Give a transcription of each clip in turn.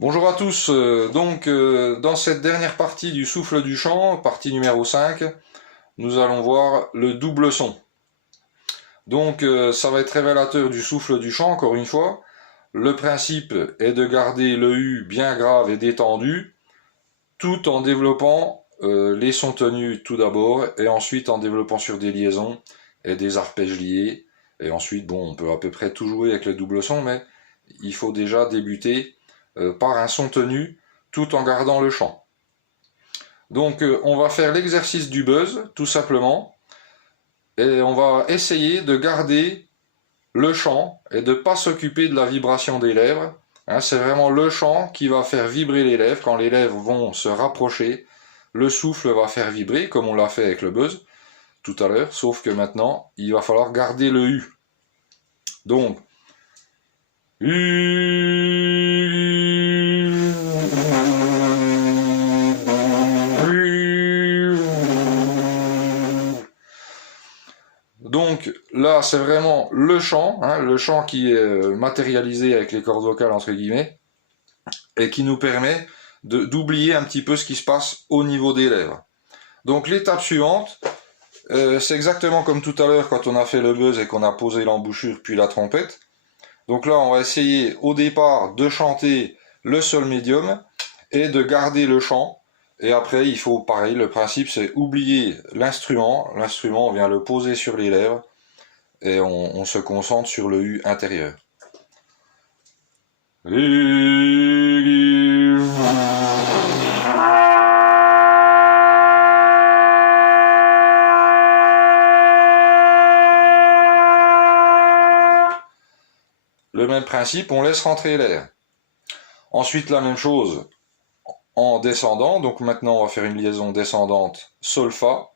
Bonjour à tous, dans cette dernière partie du souffle du chant, partie numéro 5, nous allons voir le double son. Ça va être révélateur du souffle du chant, encore une fois. Le principe est de garder le U bien grave et détendu, tout en développant les sons tenus tout d'abord, et ensuite en développant sur des liaisons et des arpèges liés. Et ensuite, bon, on peut à peu près tout jouer avec le double son, mais il faut déjà débuter par un son tenu tout en gardant le chant. On va faire l'exercice du buzz, tout simplement, et on va essayer de garder le chant et de ne pas s'occuper de la vibration des lèvres. Hein, c'est vraiment le chant qui va faire vibrer les lèvres. Quand les lèvres vont se rapprocher, le souffle va faire vibrer, comme on l'a fait avec le buzz tout à l'heure, sauf que maintenant, il va falloir garder le U. Donc, Donc là, c'est vraiment le chant qui est matérialisé avec les cordes vocales entre guillemets, et qui nous permet d'oublier un petit peu ce qui se passe au niveau des lèvres. Donc l'étape suivante, c'est exactement comme tout à l'heure quand on a fait le buzz et qu'on a posé l'embouchure puis la trompette. Donc là, on va essayer au départ de chanter le sol médium et de garder le chant. Et après, il faut pareil, le principe c'est oublier l'instrument. L'instrument, on vient le poser sur les lèvres et on se concentre sur le U intérieur. Le même principe, on laisse rentrer l'air. Ensuite, la même chose en descendant. Donc maintenant, on va faire une liaison descendante sol-fa.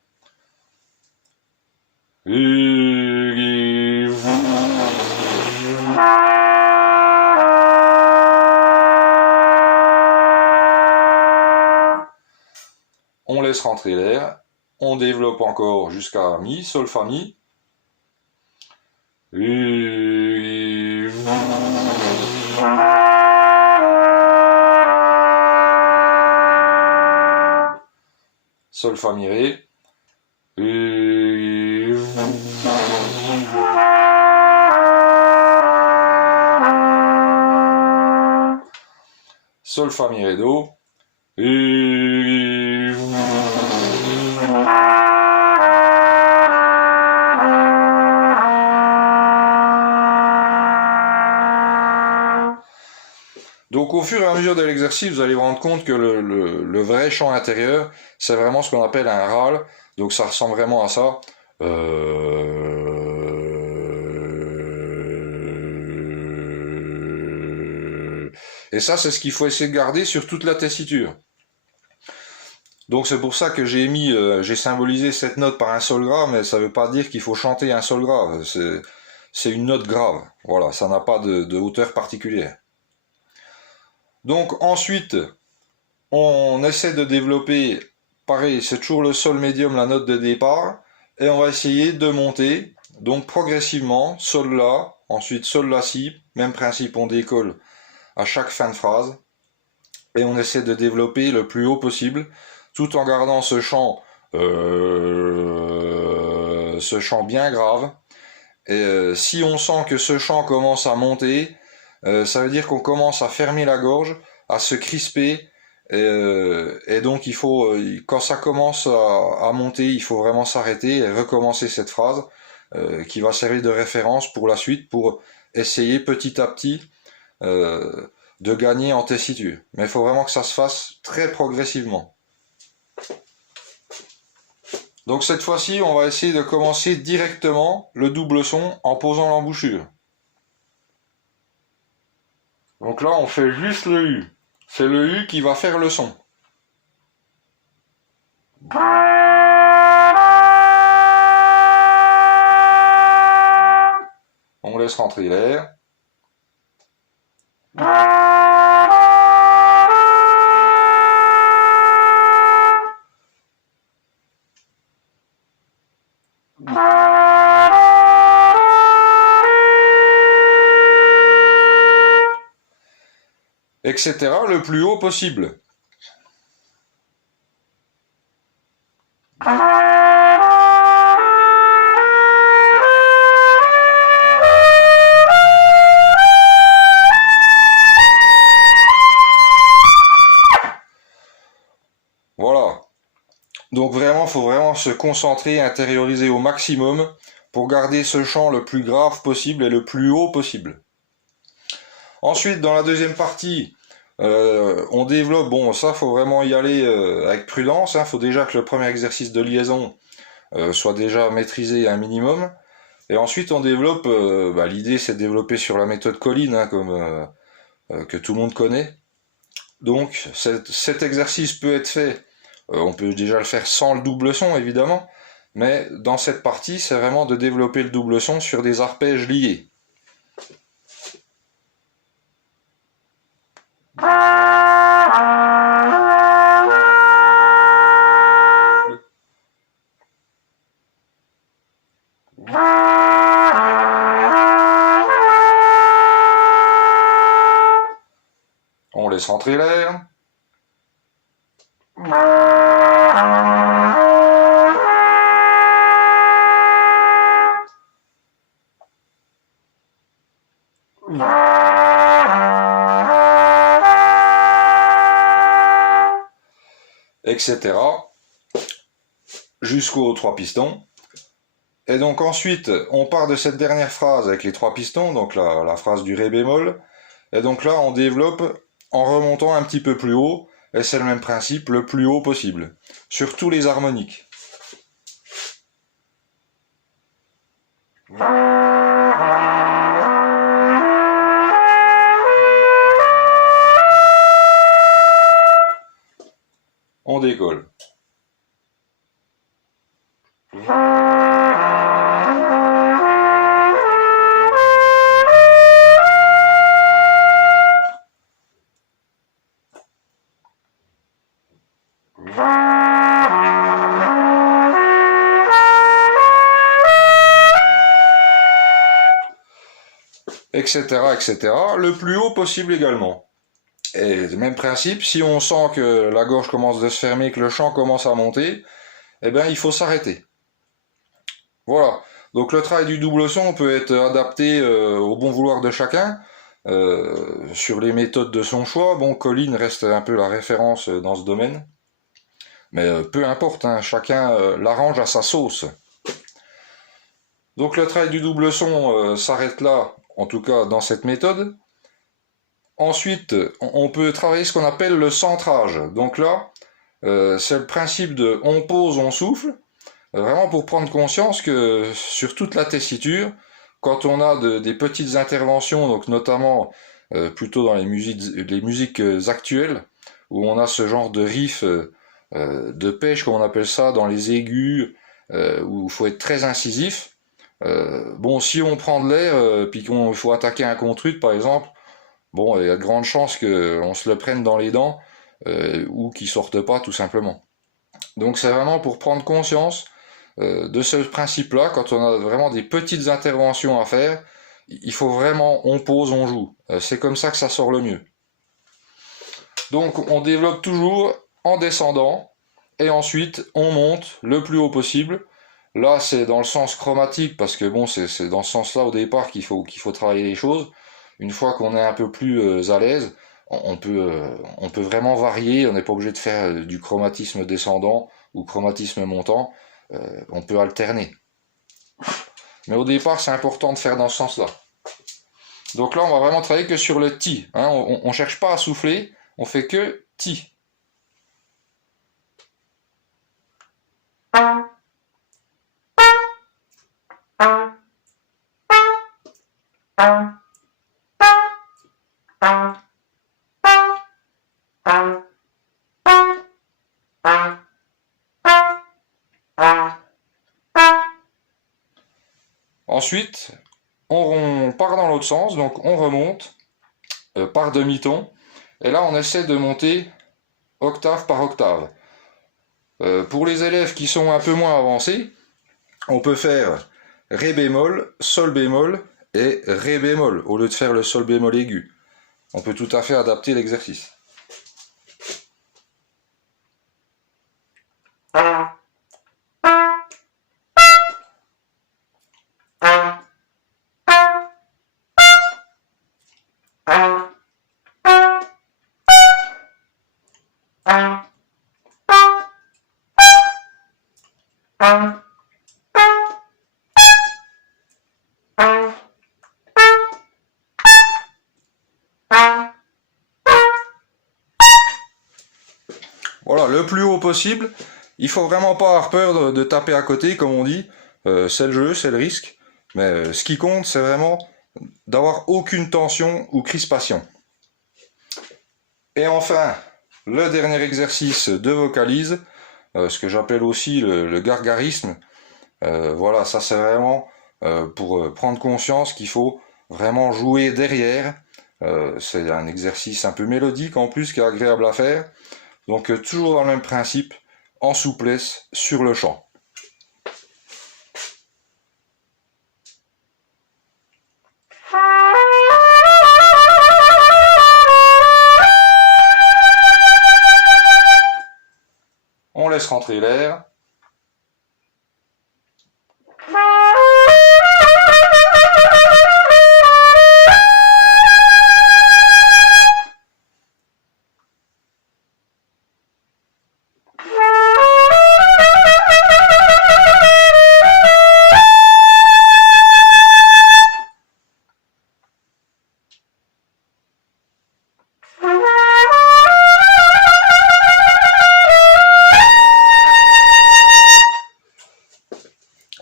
On laisse rentrer l'air. On développe encore jusqu'à mi, sol, fa, mi. Sol, fa, mi, ré. Sol, fa, mi, ré, do. Donc au fur et à mesure de l'exercice, vous allez vous rendre compte que le vrai chant intérieur, c'est vraiment ce qu'on appelle un râle. Donc ça ressemble vraiment à ça. Et ça, c'est ce qu'il faut essayer de garder sur toute la tessiture. Donc c'est pour ça que j'ai symbolisé cette note par un sol grave, mais ça ne veut pas dire qu'il faut chanter un sol grave. C'est une note grave. Voilà, ça n'a pas de hauteur particulière. Donc ensuite, on essaie de développer, pareil, c'est toujours le sol médium, la note de départ, et on va essayer de monter, donc progressivement, sol la, ensuite sol la si, même principe, on décolle à chaque fin de phrase, et on essaie de développer le plus haut possible, tout en gardant ce chant bien grave. Et si on sent que ce chant commence à monter, ça veut dire qu'on commence à fermer la gorge, à se crisper, et donc il faut, quand ça commence à monter, il faut vraiment s'arrêter et recommencer cette phrase qui va servir de référence pour la suite, pour essayer petit à petit de gagner en tessiture. Mais il faut vraiment que ça se fasse très progressivement. Donc cette fois-ci, on va essayer de commencer directement le double son en posant l'embouchure. Donc là, on fait juste le U. C'est le U qui va faire le son. On laisse rentrer l'air. etc. le plus haut possible. Voilà. Donc vraiment, il faut vraiment se concentrer, intérioriser au maximum pour garder ce chant le plus grave possible et le plus haut possible. Ensuite, dans la deuxième partie, on développe, bon ça faut vraiment y aller avec prudence, il faut déjà que le premier exercice de liaison soit déjà maîtrisé un minimum. Et ensuite on développe, l'idée c'est de développer sur la méthode Collin, que tout le monde connaît. Donc cet exercice peut être fait, on peut déjà le faire sans le double son évidemment, mais dans cette partie c'est vraiment de développer le double son sur des arpèges liés. On laisse rentrer l'air. Etc. Jusqu'aux 3 pistons. Et donc ensuite, on part de cette dernière phrase avec les 3 pistons, donc la phrase du Ré bémol. Et donc là, on développe en remontant un petit peu plus haut, et c'est le même principe, le plus haut possible, sur tous les harmoniques. On décolle. Etc., etc., le plus haut possible également. Et même principe, si on sent que la gorge commence de se fermer, que le chant commence à monter, eh bien il faut s'arrêter. Voilà, donc le travail du double son peut être adapté au bon vouloir de chacun, sur les méthodes de son choix. Bon, Collin reste un peu la référence dans ce domaine, mais peu importe, hein, chacun l'arrange à sa sauce. Donc le travail du double son s'arrête là, en tout cas dans cette méthode. Ensuite, on peut travailler ce qu'on appelle le centrage. Donc là, c'est le principe de on pose, on souffle, vraiment pour prendre conscience que sur toute la tessiture, quand on a des petites interventions, donc notamment plutôt dans les musiques actuelles, où on a ce genre de riff de pêche, comme on appelle ça, dans les aigus, où il faut être très incisif. Bon, si on prend de l'air, puis qu'il faut attaquer un contrute, par exemple, bon, il y a de grandes chances qu'on se le prenne dans les dents, ou qu'il sorte pas, tout simplement. Donc c'est vraiment pour prendre conscience de ce principe-là, quand on a vraiment des petites interventions à faire, il faut vraiment, on pose, on joue. C'est comme ça que ça sort le mieux. Donc on développe toujours en descendant, et ensuite on monte le plus haut possible. Là c'est dans le sens chromatique, parce que bon, c'est dans ce sens-là au départ qu'il faut travailler les choses. Une fois qu'on est un peu plus à l'aise, on peut vraiment varier, on n'est pas obligé de faire du chromatisme descendant ou chromatisme montant, on peut alterner. Mais au départ, c'est important de faire dans ce sens-là. Donc là, on va vraiment travailler que sur le ti, hein, on ne cherche pas à souffler, on fait que ti. Ensuite, on part dans l'autre sens, donc on remonte par demi-ton, et là on essaie de monter octave par octave. Pour les élèves qui sont un peu moins avancés, on peut faire Ré bémol, Sol bémol et Ré bémol, au lieu de faire le Sol bémol aigu. on peut tout à fait adapter l'exercice. Voilà, le plus haut possible. Il faut vraiment pas avoir peur de taper à côté, comme on dit. C'est le jeu, c'est le risque. Mais ce qui compte, c'est vraiment d'avoir aucune tension ou crispation. Et enfin, le dernier exercice de vocalise, ce que j'appelle aussi le gargarisme. Voilà, ça c'est vraiment pour prendre conscience qu'il faut vraiment jouer derrière. C'est un exercice un peu mélodique en plus qui est agréable à faire. Donc toujours dans le même principe, en souplesse sur le chant. On laisse rentrer l'air.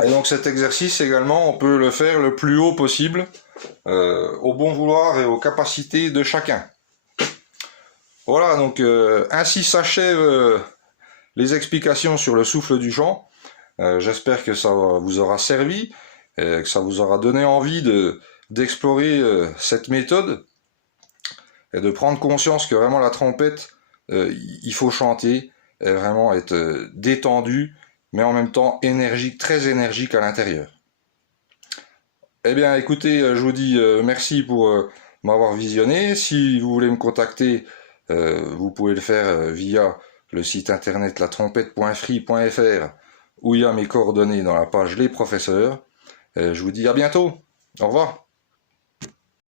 Et donc cet exercice également, on peut le faire le plus haut possible, au bon vouloir et aux capacités de chacun. Voilà, donc ainsi s'achèvent les explications sur le souffle du chant. J'espère que ça vous aura servi, que ça vous aura donné envie d'explorer cette méthode et de prendre conscience que vraiment la trompette, il faut chanter, et vraiment être détendu, mais en même temps énergique, très énergique à l'intérieur. Eh bien écoutez, je vous dis merci pour m'avoir visionné. Si vous voulez me contacter, vous pouvez le faire via le site internet latrompette.free.fr où il y a mes coordonnées dans la page Les Professeurs. Je vous dis à bientôt. Au revoir.